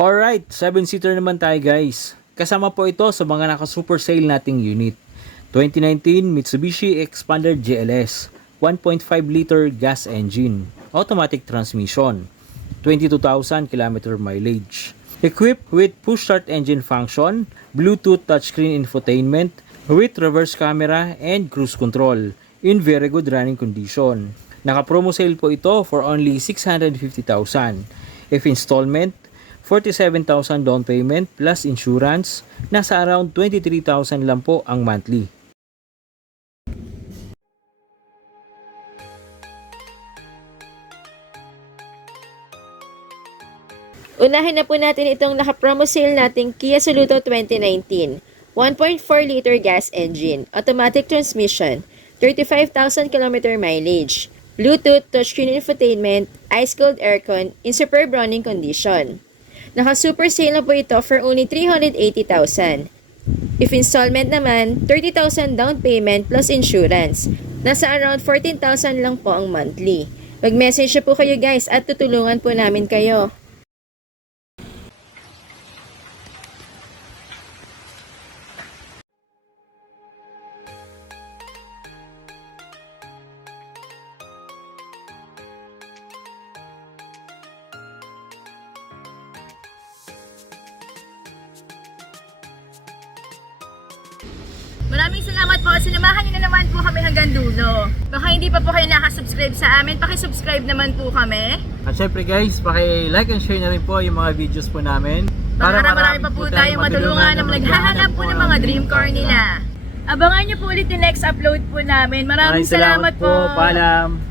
Alright, 7-seater naman tayo guys. Kasama po ito sa mga naka-super sale nating unit. 2019 Mitsubishi Xpander GLS, 1.5 liter gas engine, automatic transmission, 22,000 km mileage. Equipped with push-start engine function, Bluetooth touchscreen infotainment, with reverse camera and cruise control, in very good running condition. Naka-promo sale po ito for only 650,000. If installment, 47,000 down payment plus insurance, nasa around 23,000 lang po ang monthly. Unahin na po natin itong naka-promo sale nating Kia Soluto 2019. 1.4 liter gas engine, automatic transmission, 35,000 km mileage, Bluetooth touchscreen infotainment, ice-cold aircon in superb running condition. Naka-super sale na po ito for only 380,000. If installment naman, 30,000 down payment plus insurance. Nasa around 14,000 lang po ang monthly. Mag-message po kayo guys at tutulungan po namin kayo. Maraming salamat po. Sinamahan niyo na naman po kami hanggang dulo. Baka hindi pa po kayo nakasubscribe sa amin, pakisubscribe naman po kami. At syempre guys, paki-like and share na rin po yung mga videos po namin. Para marami pa po tayong matulungan na naghahanap po ng mga dream car nila. Abangan niyo po ulit yung next upload po namin. Maraming salamat po. Paalam.